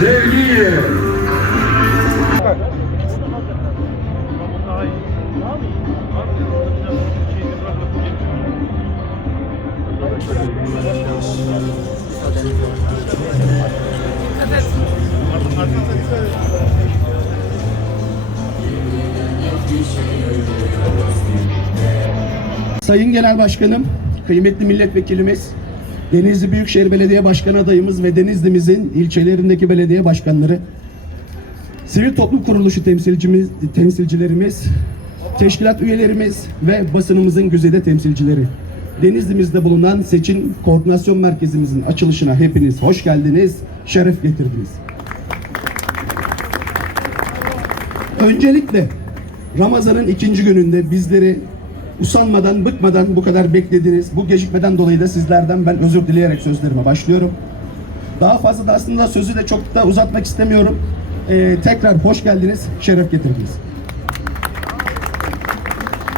sevgiyle. Sayın Genel Başkanım, kıymetli milletvekilimiz, Denizli Büyükşehir Belediye Başkan adayımız ve Denizli'mizin ilçelerindeki belediye başkanları, sivil toplum kuruluşu temsilcimiz, temsilcilerimiz, teşkilat üyelerimiz ve basınımızın güzide temsilcileri. Denizli'mizde bulunan seçim koordinasyon merkezimizin açılışına hepiniz hoş geldiniz, şeref getirdiniz. Öncelikle Ramazan'ın ikinci gününde bizleri usanmadan, bıkmadan bu kadar beklediniz. Bu gecikmeden dolayı da sizlerden ben özür dileyerek sözlerime başlıyorum. Daha fazla da aslında sözü de çok da uzatmak istemiyorum. Ee, tekrar hoş geldiniz, şeref getirdiniz.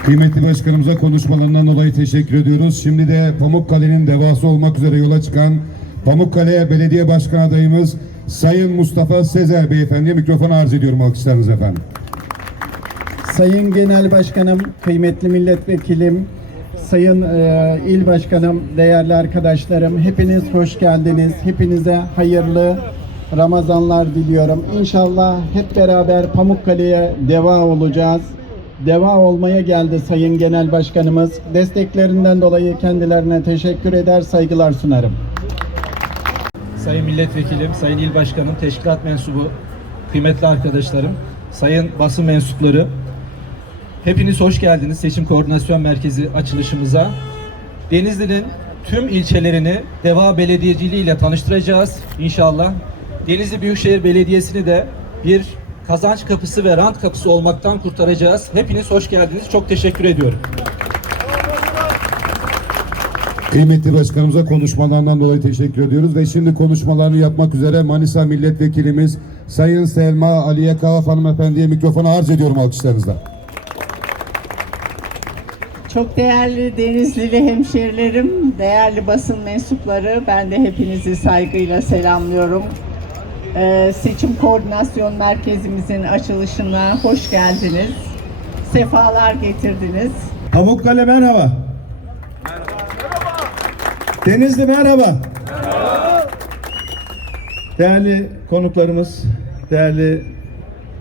Kıymetli başkanımıza konuşmalarından dolayı teşekkür ediyoruz. Şimdi de Pamukkale'nin devası olmak üzere yola çıkan Pamukkale Belediye Başkan adayımız Sayın Mustafa Sezer Beyefendi'ye mikrofon arz ediyorum alkışlarınız efendim. Sayın Genel Başkanım, kıymetli milletvekilim, Sayın e, İl Başkanım, değerli arkadaşlarım, hepiniz hoş geldiniz. Hepinize hayırlı Ramazanlar diliyorum. İnşallah hep beraber Pamukkale'ye deva olacağız. Deva olmaya geldi Sayın Genel Başkanımız. Desteklerinden dolayı kendilerine teşekkür eder, saygılar sunarım. Sayın Milletvekilim, Sayın İl Başkanım, Teşkilat Mensubu, kıymetli arkadaşlarım, Sayın basın mensupları, hepiniz hoş geldiniz Seçim Koordinasyon Merkezi açılışımıza. Denizli'nin tüm ilçelerini Deva Belediyeciliği ile tanıştıracağız inşallah. Denizli Büyükşehir Belediyesi'ni de bir kazanç kapısı ve rant kapısı olmaktan kurtaracağız. Hepiniz hoş geldiniz. Çok teşekkür ediyorum. Kıymetli başkanımıza konuşmalarından dolayı teşekkür ediyoruz ve şimdi konuşmalarını yapmak üzere Manisa Milletvekilimiz Sayın Selma Aliye Kavaf Hanımefendi'ye mikrofonu arz ediyorum alkışlarınızla. Çok değerli Denizlili hemşerilerim, değerli basın mensupları, ben de hepinizi saygıyla selamlıyorum. Ee, Seçim Koordinasyon Merkezimizin açılışına hoş geldiniz. Sefalar getirdiniz. Pamukkale merhaba. Denizli merhaba. Değerli konuklarımız, değerli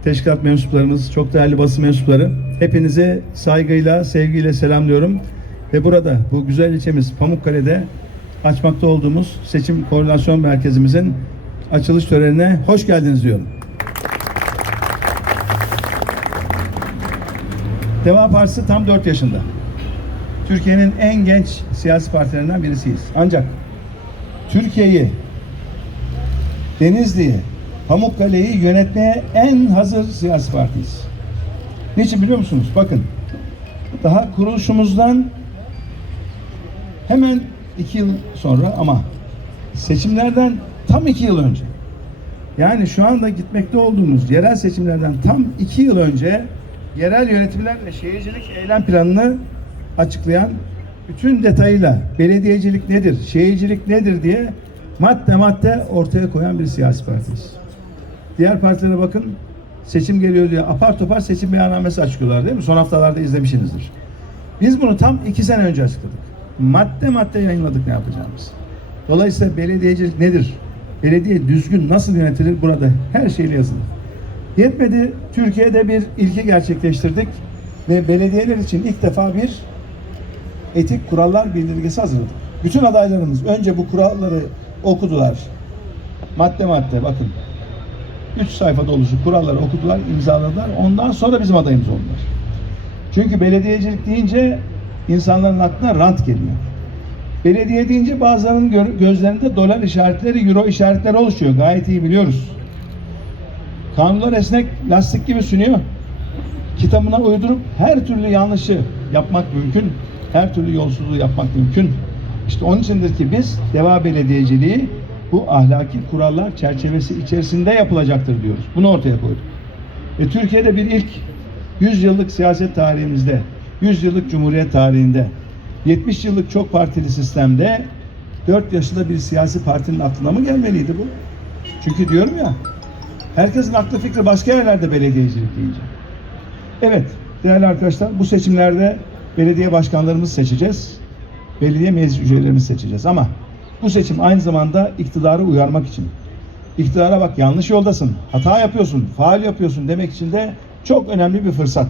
teşkilat mensuplarımız, çok değerli basın mensupları. Hepinizi saygıyla, sevgiyle selamlıyorum. Ve burada bu güzel ilçemiz Pamukkale'de açmakta olduğumuz seçim koordinasyon merkezimizin açılış törenine hoş geldiniz diyorum. Deva Partisi tam 4 yaşında. Türkiye'nin en genç siyasi partilerinden birisiyiz. Ancak Türkiye'yi, Denizli'yi, Pamukkale'yi yönetmeye en hazır siyasi partiyiz. Niçin biliyor musunuz? Bakın, daha kuruluşumuzdan hemen iki yıl sonra ama seçimlerden tam iki yıl önce yani şu anda gitmekte olduğumuz yerel seçimlerden tam iki yıl önce yerel yönetimler ve şehircilik eylem planını açıklayan bütün detayıyla belediyecilik nedir, şehircilik nedir diye madde madde ortaya koyan bir siyasi partiyiz. Diğer partilere bakın seçim geliyor diye apar topar seçim beyannamesi açıklıyorlar değil mi? Son haftalarda izlemişsinizdir. Biz bunu tam iki sene önce açıkladık. Madde madde yayınladık ne yapacağımız. Dolayısıyla belediyecilik nedir? Belediye düzgün nasıl yönetilir burada her şeyle yazılı. Yetmedi Türkiye'de bir ilki gerçekleştirdik ve belediyeler için ilk defa bir etik kurallar bildirgesi hazırladık. Bütün adaylarımız önce bu kuralları okudular. Madde madde bakın. Üç sayfa dolusu kuralları okudular, imzaladılar. Ondan sonra bizim adayımız oldular. Çünkü belediyecilik deyince insanların aklına rant geliyor. Belediye deyince bazılarının gö- gözlerinde dolar işaretleri, euro işaretleri oluşuyor. Gayet iyi biliyoruz. Kanunlar esnek, lastik gibi sünüyor. Kitabına uydurup her türlü yanlışı yapmak mümkün. Her türlü yolsuzluğu yapmak mümkün. İşte onun içindir ki biz deva belediyeciliği bu ahlaki kurallar çerçevesi içerisinde yapılacaktır diyoruz. Bunu ortaya koyduk. Ve Türkiye'de bir ilk 100 yıllık siyaset tarihimizde, 100 yıllık cumhuriyet tarihinde, 70 yıllık çok partili sistemde 4 yaşında bir siyasi partinin aklına mı gelmeliydi bu? Çünkü diyorum ya, herkesin aklı fikri başka yerlerde belediyecilik deyince. Evet, değerli arkadaşlar, bu seçimlerde belediye başkanlarımızı seçeceğiz. Belediye meclis üyelerimizi seçeceğiz ama bu seçim aynı zamanda iktidarı uyarmak için. İktidara bak yanlış yoldasın, hata yapıyorsun, faal yapıyorsun demek için de çok önemli bir fırsat.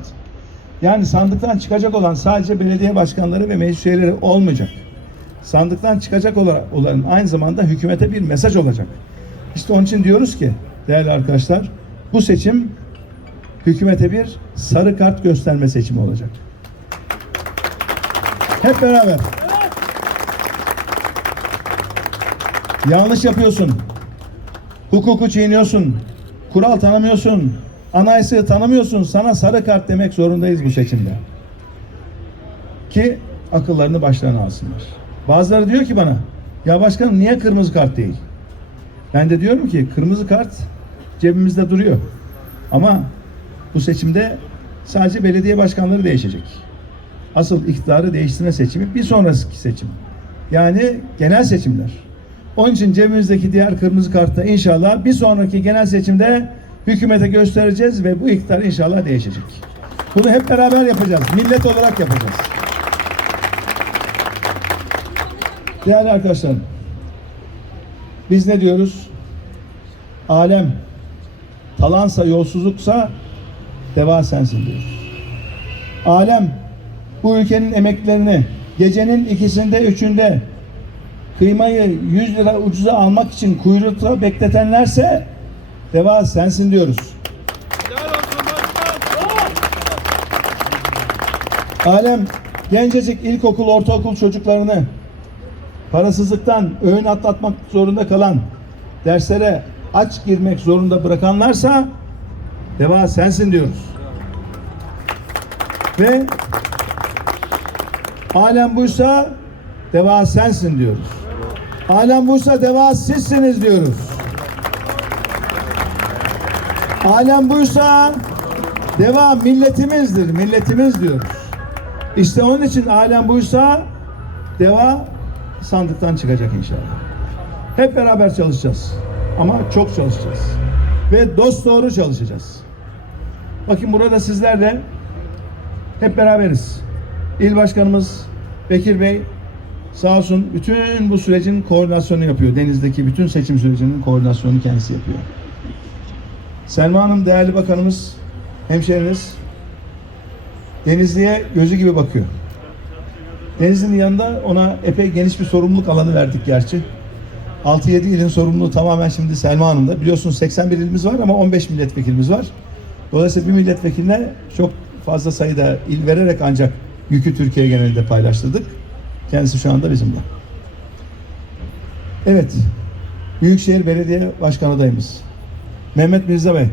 Yani sandıktan çıkacak olan sadece belediye başkanları ve meclis üyeleri olmayacak. Sandıktan çıkacak ola- olan aynı zamanda hükümete bir mesaj olacak. İşte onun için diyoruz ki değerli arkadaşlar bu seçim hükümete bir sarı kart gösterme seçimi olacak. Hep beraber. Yanlış yapıyorsun. Hukuku çiğniyorsun. Kural tanımıyorsun. Anayasayı tanımıyorsun. Sana sarı kart demek zorundayız bu seçimde. Ki akıllarını başlarına alsınlar. Bazıları diyor ki bana ya başkanım niye kırmızı kart değil? Ben de diyorum ki kırmızı kart cebimizde duruyor. Ama bu seçimde sadece belediye başkanları değişecek. Asıl iktidarı değiştirme seçimi bir sonraki seçim. Yani genel seçimler. Onun için cebimizdeki diğer kırmızı kartı inşallah bir sonraki genel seçimde hükümete göstereceğiz ve bu iktidar inşallah değişecek. Bunu hep beraber yapacağız. Millet olarak yapacağız. Değerli arkadaşlarım, biz ne diyoruz? Alem talansa yolsuzluksa deva sensin diyoruz. Alem bu ülkenin emeklerini gecenin ikisinde üçünde kıymayı 100 lira ucuza almak için kuyrukta bekletenlerse deva sensin diyoruz. Alem gencecik ilkokul, ortaokul çocuklarını parasızlıktan öğün atlatmak zorunda kalan, derslere aç girmek zorunda bırakanlarsa deva sensin diyoruz. Ve alem buysa deva sensin diyoruz. Alem buysa deva sizsiniz diyoruz. Alem buysa deva milletimizdir, milletimiz diyoruz. İşte onun için alem buysa deva sandıktan çıkacak inşallah. Hep beraber çalışacağız. Ama çok çalışacağız. Ve dost doğru çalışacağız. Bakın burada sizlerle hep beraberiz. İl Başkanımız Bekir Bey sağ olsun bütün bu sürecin koordinasyonu yapıyor. Deniz'deki bütün seçim sürecinin koordinasyonunu kendisi yapıyor. Selma Hanım değerli bakanımız, hemşeriniz Denizli'ye gözü gibi bakıyor. Denizli'nin yanında ona epey geniş bir sorumluluk alanı verdik gerçi. 6-7 ilin sorumluluğu tamamen şimdi Selma Hanım'da. Biliyorsunuz 81 ilimiz var ama 15 milletvekilimiz var. Dolayısıyla bir milletvekiline çok fazla sayıda il vererek ancak yükü Türkiye genelinde paylaştırdık. Kendisi şu anda bizimle. Evet. Büyükşehir Belediye Başkanı adayımız. Mehmet Mirza Bey.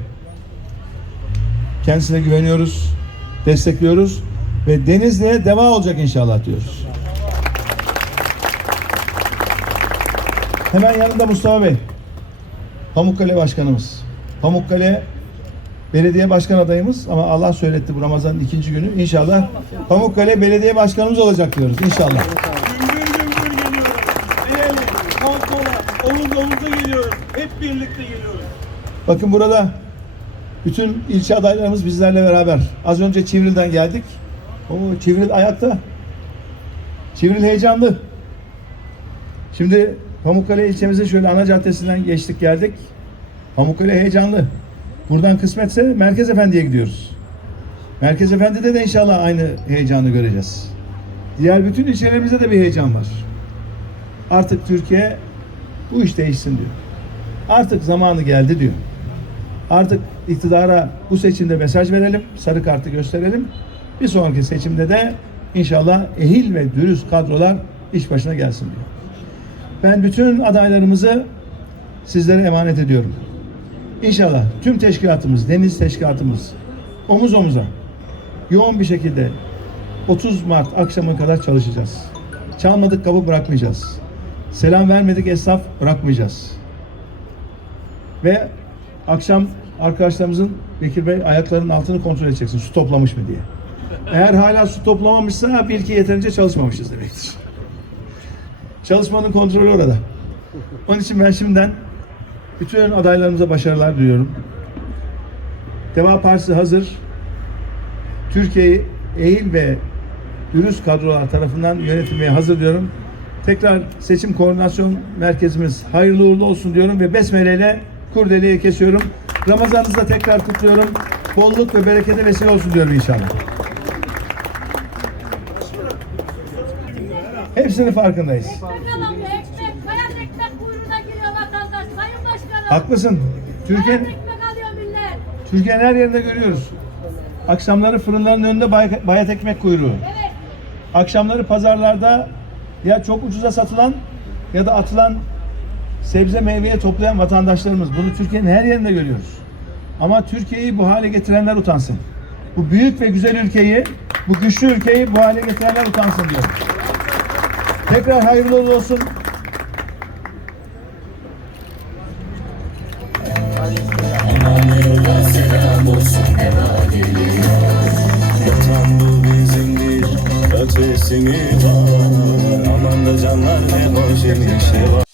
Kendisine güveniyoruz, destekliyoruz ve Denizli'ye deva olacak inşallah diyoruz. Hemen yanında Mustafa Bey. Pamukkale Başkanımız. Pamukkale belediye başkan adayımız ama Allah söyletti bu Ramazan'ın ikinci günü. İnşallah Pamukkale belediye başkanımız olacak diyoruz inşallah. Gümbür gümbür geliyoruz. El ele, kol kola, omuz omuza geliyoruz. Hep birlikte geliyoruz. Bakın burada bütün ilçe adaylarımız bizlerle beraber. Az önce Çivril'den geldik. O Çivril ayakta. Çivril heyecanlı. Şimdi Pamukkale ilçemizin şöyle ana caddesinden geçtik geldik. Pamukkale heyecanlı. Buradan kısmetse Merkez Efendi'ye gidiyoruz. Merkez Efendi'de de inşallah aynı heyecanı göreceğiz. Diğer bütün ilçelerimizde de bir heyecan var. Artık Türkiye bu iş değişsin diyor. Artık zamanı geldi diyor. Artık iktidara bu seçimde mesaj verelim, sarı kartı gösterelim. Bir sonraki seçimde de inşallah ehil ve dürüst kadrolar iş başına gelsin diyor. Ben bütün adaylarımızı sizlere emanet ediyorum. İnşallah tüm teşkilatımız, deniz teşkilatımız omuz omuza yoğun bir şekilde 30 Mart akşamına kadar çalışacağız. Çalmadık kapı bırakmayacağız. Selam vermedik esnaf bırakmayacağız. Ve akşam arkadaşlarımızın Bekir Bey ayaklarının altını kontrol edeceksin. Su toplamış mı diye. Eğer hala su toplamamışsa bil ki yeterince çalışmamışız demektir. Çalışmanın kontrolü orada. Onun için ben şimdiden bütün adaylarımıza başarılar diliyorum. Deva Partisi hazır. Türkiye'yi ehil ve dürüst kadrolar tarafından yönetilmeye hazır diyorum. Tekrar seçim koordinasyon merkezimiz hayırlı uğurlu olsun diyorum ve besmeleyle Kur kurdeleyi kesiyorum. Ramazanınızı tekrar kutluyorum. Bolluk ve berekete vesile olsun diyorum inşallah. Hepsinin farkındayız. Haklısın. Türkiye Türkiye'nin her yerinde görüyoruz. Akşamları fırınların önünde bay, bayat ekmek kuyruğu. Evet. Akşamları pazarlarda ya çok ucuza satılan ya da atılan sebze meyveye toplayan vatandaşlarımız. Bunu Türkiye'nin her yerinde görüyoruz. Ama Türkiye'yi bu hale getirenler utansın. Bu büyük ve güzel ülkeyi, bu güçlü ülkeyi bu hale getirenler utansın diyorum. Tekrar hayırlı olsun. Vatan bu bizimdir Ötesi mi var Aman da canlar ne hoş enişte var